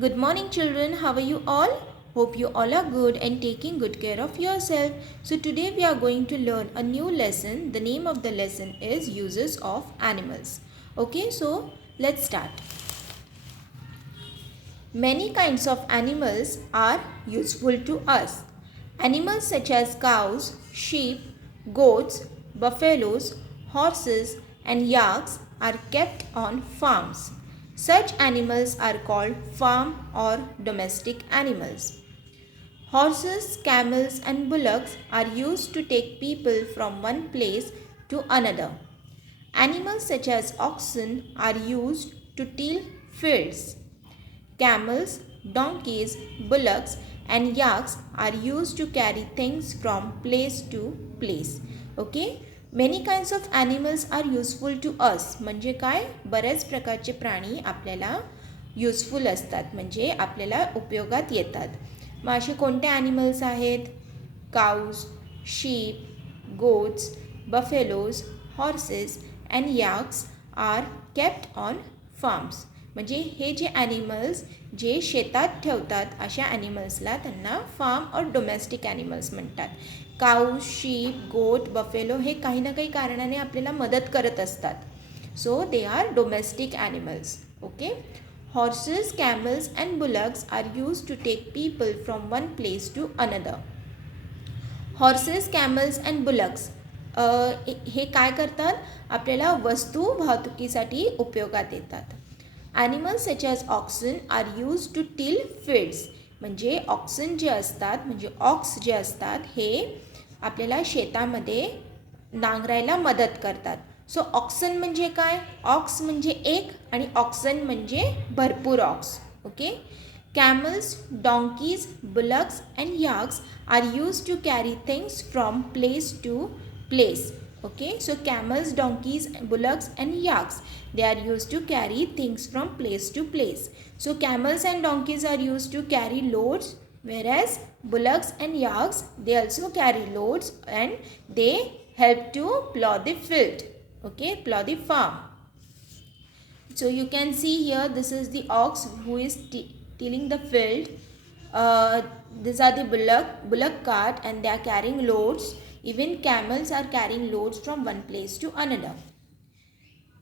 Good morning, children. How are you all? Hope you all are good and taking good care of yourself. So, today we are going to learn a new lesson. The name of the lesson is Uses of Animals. Okay, so let's start. Many kinds of animals are useful to us. Animals such as cows, sheep, goats, buffaloes, horses, and yaks are kept on farms. Such animals are called farm or domestic animals. Horses, camels, and bullocks are used to take people from one place to another. Animals such as oxen are used to till fields. Camels, donkeys, bullocks, and yaks are used to carry things from place to place. Okay. Many kinds of animals are useful to us. म्हणजे काय, बऱ्याच प्रकारचे प्राणी आपल्याला useful असतात, म्हणजे आपल्याला उपयोगात येतात. मग असे कोणते ॲनिमल्स आहेत? काऊज, ship, goats, buffaloes, horses and yaks are kept on farms. म्हणजे हे जे ॲनिमल्स जे शेतात ठेवतात अशा ॲनिमल्सला त्यांना फार्म और डोमेस्टिक ॲनिमल्स म्हणतात. काऊ, शीप, गोट, बफेलो हे काही ना काही कारणाने आपल्याला मदत करत असतात. So they are domestic animals. Okay. Horses, camels and bullocks are used to take people from one place to another. Horses, camels and bullocks हे काय करतात? आपल्याला वस्तू वाहतुकीसाठी उपयोगात येतात. Animals such as oxen are used to till fields. म्हणजे oxen जे असतात, म्हणजे ऑक्स जे असतात हे आपल्याला शेतामध्ये नांगरायला मदत करतात. सो ऑक्सन म्हणजे काय? ऑक्स म्हणजे एक आणि ऑक्सन म्हणजे भरपूर ox. Okay. Camels, donkeys, bullocks and yaks are used to carry things from place to place. Okay, so camels, donkeys, bullocks and yaks, they are used to carry things from place to place. So camels and donkeys are used to carry loads, whereas bullocks and yaks, they also carry loads and they help to plow the field. Okay, plow the farm. So you can see here, this is the ox who is tilling the field. These are the bullock cart and they are carrying loads. Even camels are carrying loads from one place to another.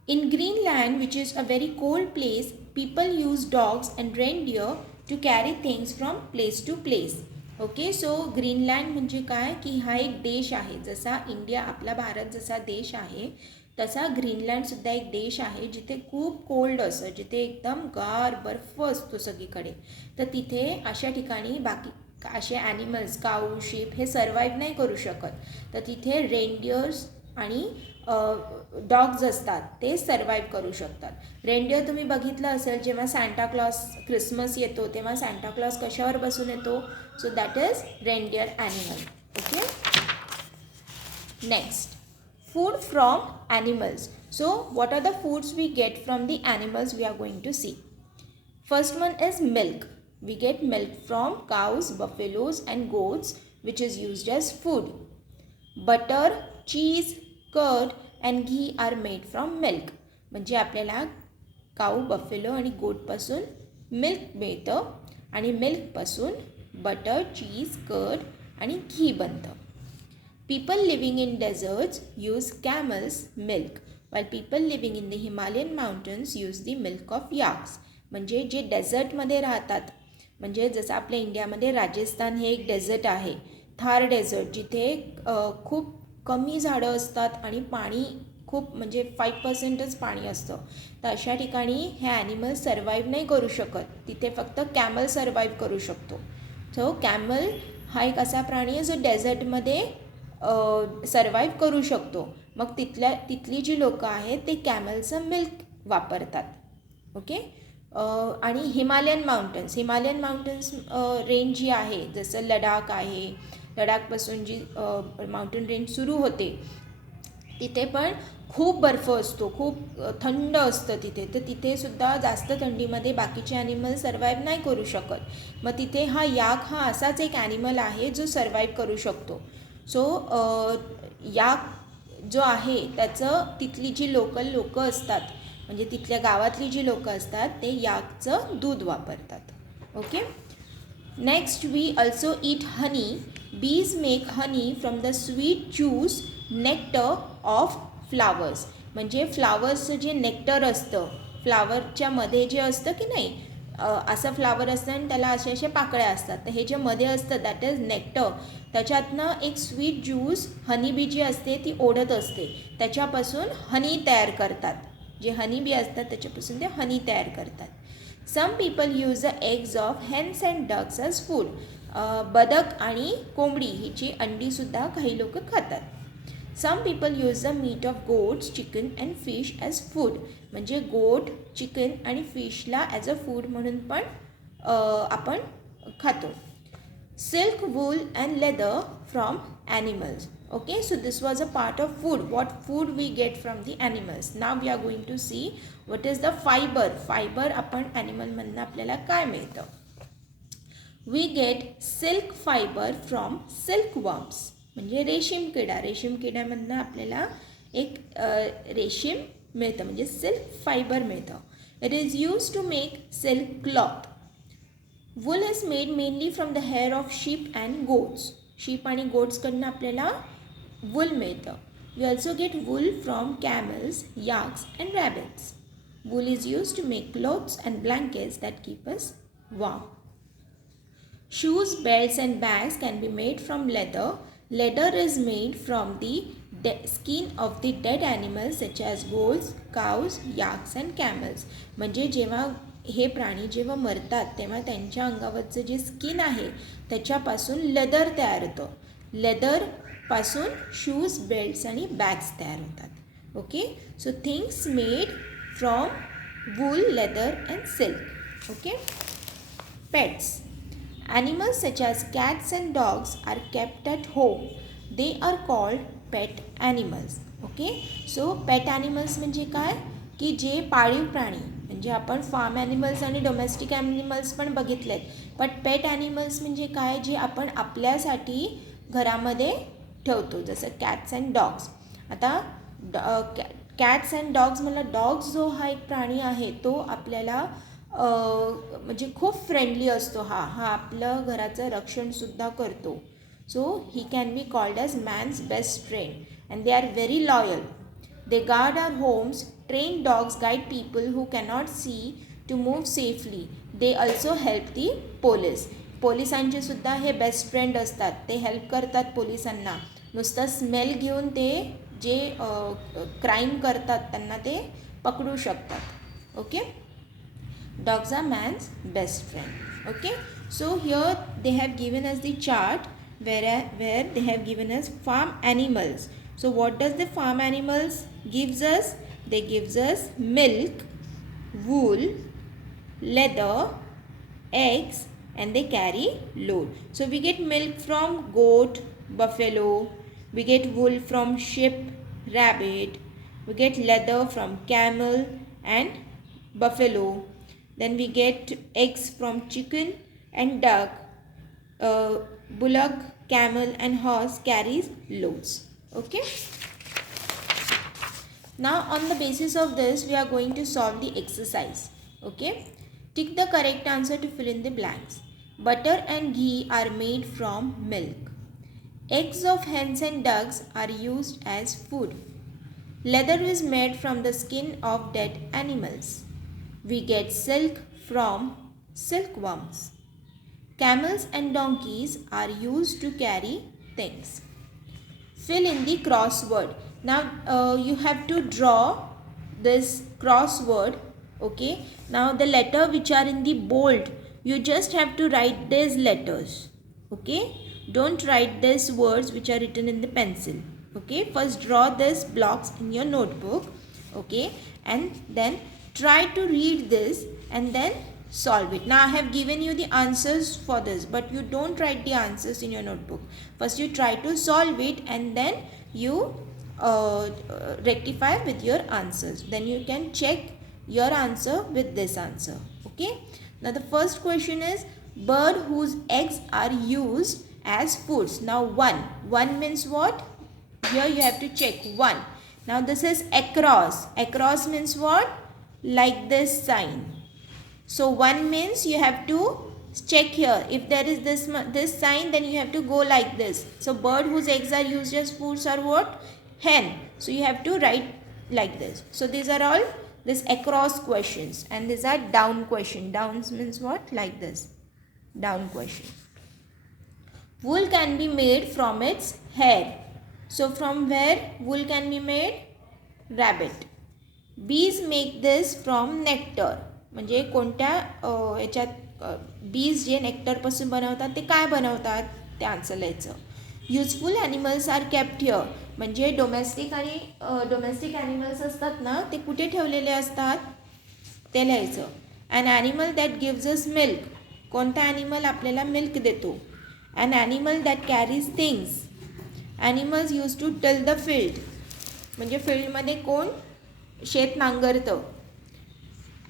In Greenland, which is a very cold place, people use dogs and reindeer to carry things from place to place. Okay. So Greenland म्हणजे काय की हा एक देश आहे. जसा India आपला भारत जसा देश आहे तसा ग्रीनलँडसुद्धा एक देश आहे जिथे खूप कोल्ड असं, जिथे एकदम गार बर्फ असतो सगळीकडे. तर तिथे अशा ठिकाणी बाकी असे ॲनिमल्स काऊ, शीप हे सर्वाईव्ह नाही करू शकत. तर तिथे रेनडियर्स आणि डॉग्स असतात ते सर्वाईव्ह करू शकतात. रेनडियर तुम्ही बघितलं असेल, जेव्हा सांताक्लॉज क्रिसमस येतो तेव्हा सांताक्लॉज कशावर बसून येतो? So that is reindeer animal. Okay. Next, food from animals. So what are the foods we get from the animals we are going to see? First one is milk. We get milk from cows, buffaloes and goats, which is used as food. Butter, cheese, curd and ghee are made from milk. म्हणजे आपल्याला काऊ, buffalo आणि गोटपासून milk मिळतं आणि मिल्कपासून butter, चीज, curd आणि घी बनतं. People living in deserts use camel's milk, while people living in the Himalayan mountains use the milk of yaks. म्हणजे जे डेझर्टमध्ये राहतात, म्हणजे जसं आपल्या इंडियामध्ये राजस्थान हे एक डेझर्ट आहे, थार डेझर्ट, जिथे खूप कमी झाडं असतात आणि पाणी खूप म्हणजे 5%च पाणी असतं. तर अशा ठिकाणी हे ॲनिमल सर्वाईव्ह नाही करू शकत. तिथे फक्त कॅमल सर्वाईव्ह करू शकतो. सो कॅमल हा एक असा प्राणी आहे जो डेझर्टमध्ये सर्वाईव्ह करू शकतो. मग तिथली जी लोकं आहेत ते कॅमलचं मिल्क वापरतात. ओके. आणि हिमालयन माउंटन्स रेंज जी आहे, जसं लडाख आहे, लडाखपासून जी माउंटन रेंज सुरू होते तिथे पण खूप बर्फ असतो, खूप थंड असतं तिथे. तर तिथेसुद्धा जास्त थंडीमध्ये बाकीचे ॲनिमल सर्वाईव्ह नाही करू शकत. मग तिथे हा याक हा असाच एक ॲनिमल आहे जो सर्वाईव्ह करू शकतो. सो याक जो आहे त्याचं तिथली जी लोकं असतात, म्हणजे तिथल्या गावातली जी लोकं असतात ते याकचं दूध वापरतात. Okay. Next, we also eat honey. Bees make honey from the sweet juice nectar of flowers. म्हणजे फ्लावर्सचं जे नेक्टर असतं, फ्लावरच्या मध्ये जे असतं की नाही, असं फ्लावर असतं आणि त्याला असे असे पाकळ्या असतात, तर हे जे मध्ये असतं दॅट इज नेक्टर. त्याच्यातनं एक स्वीट ज्यूस हनी बी जी असते ती ओढत असते, त्याच्यापासून हनी तयार करतात. जे हनी बी असतात त्याच्यापासून ते हनी तयार करतात. Some people use the eggs of hens and ducks as food. बदक आणि कोंबडी हिची अंडीसुद्धा काही लोक खातात. Some people use the meat of goats, chicken and fish as food. म्हणजे गोट, चिकन आणि फिशला ॲज अ फूड म्हणून पण आपण खातो. Silk, wool and leather from animals. Okay, so this was a part of food. What food we get from the animals. Now we are going to see what is the fiber. Fiber आपण animal मधनं आपल्याला काय मिळतं. We get silk fiber from silkworms. म्हणजे रेशीम किडा. रेशीम किड्यामधनं आपल्याला एक रेशीम मिळतं, म्हणजे सिल्क फायबर मिळतं. It is used to make silk cloth. Wool is made mainly from the hair of sheep and goats. Sheep आणि goatsकडनं आपल्याला wool मिळतं. We also get wool from camels, yaks and rabbits. Wool is used to make clothes and blankets that keep us warm. Shoes, belts and bags can be made from leather. Leather is made from the skin of the dead animals such as goats, cows, yaks and camels. म्हणजे जेव्हा हे प्राणी जेव्हा मरतात तेव्हा त्यांच्या अंगावरचं जे skin आहे त्याच्यापासून लेदर तयार होतं. लेदरपासून शूज, बेल्ट्स आणि बॅग्स तयार होतात. Okay, so things made from wool, leather and silk. Okay. Pets. Animals such as cats and dogs are kept at home. They are called pet animals. Okay, so pet animals म्हणजे काय की जे पाळीव प्राणी, म्हणजे आपण फार्म ॲनिमल्स आणि domestic animals पण बघितलेत, बट पेट ॲनिमल्स म्हणजे काय जे आपण आपल्यासाठी घरामध्ये ठेवतो, जसं कॅट्स अँड डॉग्स. आता कॅट्स अँड डॉग्स म्हणलं, डॉग्स जो हा एक प्राणी आहे तो आपल्याला म्हणजे खूप फ्रेंडली असतो. हा आपलं घराचं रक्षणसुद्धा करतो. So he can be called as man's best friend and they are very loyal. They guard our homes. Trained dogs guide people who cannot see to move safely. They also help the police. पोलिसांचे सुद्धा हे best friend असतात. ते help करतात पोलिसांना. नुसतं smell घेऊन ते जे क्राईम करतात त्यांना ते पकडू शकतात. Okay. Dogs are man's best friend. Okay, so here they have given us the chart where they have given us farm animals. So what does the farm animals gives us? They gives us milk, wool, leather, eggs and they carry load. So we get milk from goat, buffalo, we get wool from sheep, rabbit, we get leather from camel and buffalo. Then we get eggs from chicken and duck. Bullock, camel and horse carries loads. Okay. Now on the basis of this we are going to solve the exercise. Okay. Tick the correct answer to fill in the blanks. Butter and ghee are made from milk. Eggs of hens and ducks are used as food. Leather is made from the skin of dead animals. We get silk from silkworms. Camels and donkeys are used to carry things. Fill in the crossword. Now you have to draw this crossword. Okay. Now the letter which are in the bold, you just have to write these letters. Okay. Don't write these words which are written in the pencil. Okay. First draw these blocks in your notebook. Okay. And then try to read this and then solve it. Now I have given you the answers for this, but you don't write the answers in your notebook. First you try to solve it and then you rectify with your answers. Then you can check your answer with this answer. Okay. Now the first question is bird whose eggs are used as foods. Now one means what? Here you have to check one. Now this is across. Across means what? Like this sign. So one means you have to check here. If there is this sign, then you have to go like this. So bird whose eggs are used as foods are what? Hen. So you have to write like this. So these are all this across questions, and these are down question. Downs means what? Like this. Down question. Wool can be made from its hair. So from where wool can be made? Rabbit. Bees make this from nectar. म्हणजे कोणत्या याच्यात बीज जे नेक्टरपासून बनवतात ते काय बनवतात ते आन्सर लिहायचं. Useful animals are kept here. म्हणजे डोमेस्टिक ॲनिमल्स असतात ना, ते कुठे ठेवलेले असतात ते लिहायचं. An animal that gives us milk. कोणता ॲनिमल आपल्याला मिल्क देतो? An animal that carries things. Animals used to till the field. म्हणजे फील्डमध्ये कोण शेत नांगरतं.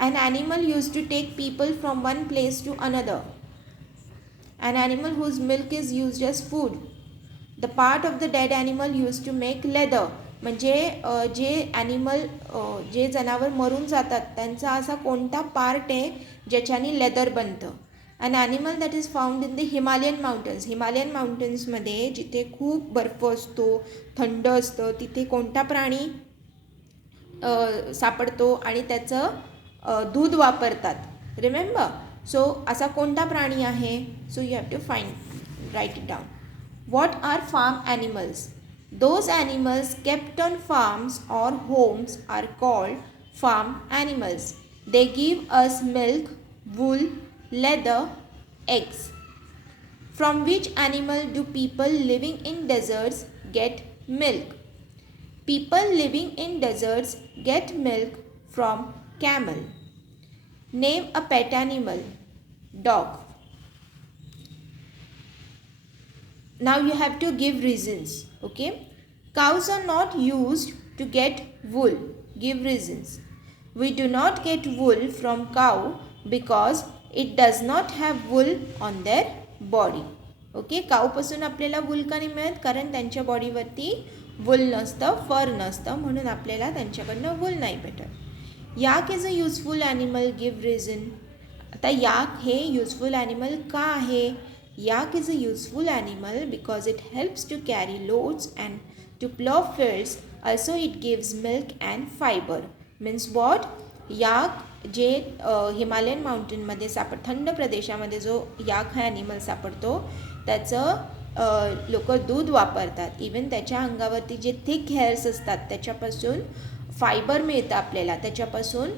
An animal used to take people from one place to another. An animal whose milk is used as food. The part of the dead animal used to make leather. म्हणजे जे जनावर मरून जातात त्यांचा असा कोणता पार्ट आहे ज्याच्याने लेदर बनतं. An animal that is found in the Himalayan mountains. Himalayan माउंटन्समध्ये जिथे खूप बर्फ असतो, थंड असतं, तिथे कोणता प्राणी सापडतो आणि त्याचं दूध वापरतात. रिमेंबर. सो असा कोणता प्राणी आहे? So you have to find, write it down. What are farm animals? Those animals kept on farms or homes are called farm animals. They give us milk, wool, leather, eggs. From which animal do people living in deserts get milk? People living in deserts get milk from camel. Name a pet animal. Dog. Now you have to give reasons. Okay. Cows are not used to get wool. Give reasons. We do not get wool from cow because it does not have wool on their body. Okay. काऊपासून आपल्याला wool का नाही मिळत? कारण त्यांच्या बॉडीवरती wool नसतं, fur नसतं, म्हणून आपल्याला त्यांच्याकडनं वूल नाही भेटत. Yak is a useful animal. Give reason. आता याक हे युजफुल ॲनिमल का आहे? Yak is a useful animal because it helps to carry loads and to plough fields. Also it gives milk and fibre. Means what? Yak जे Himalayan माउंटेनमध्ये थंड प्रदेशामध्ये जो याक हा animal सापडतो त्याचं लोक दूध वापरतात. इवन त्याच्या अंगावरती जे थिक हेअर्स असतात त्याच्यापासून फायबर मिळतं आपल्याला. त्याच्यापासून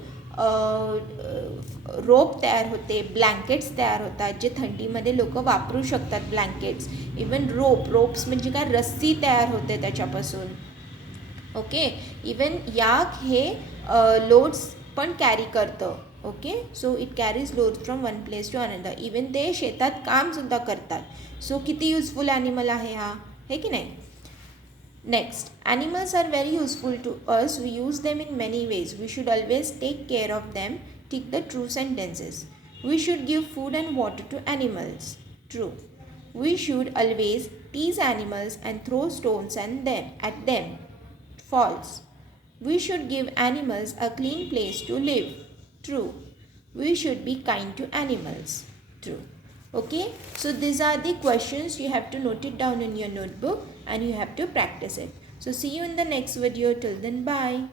रोप तयार होते, ब्लँकेट्स तयार होतात जे थंडीमध्ये लोक वापरू शकतात. ब्लँकेट्स, इवन रोप्स म्हणजे काय, रस्सी तयार होते त्याच्यापासून. ओके. इवन याक हे लोड्स पण कॅरी करतं. Okay. So it carries loads from one place to another. Even ते शेतात कामसुद्धा करतात. सो किती युजफुल ॲनिमल आहे हा, हे की नाही. Next, animals are very useful to us. We use them in many ways. We should always take care of them. Tick the true sentences. We should give food and water to animals. True. We should always tease animals and throw stones at them. False. We should give animals a clean place to live. True. We should be kind to animals. True. Okay. So these are the questions. You have to note it down in your notebook and you have to practice it. So see you in the next video. Till then, bye.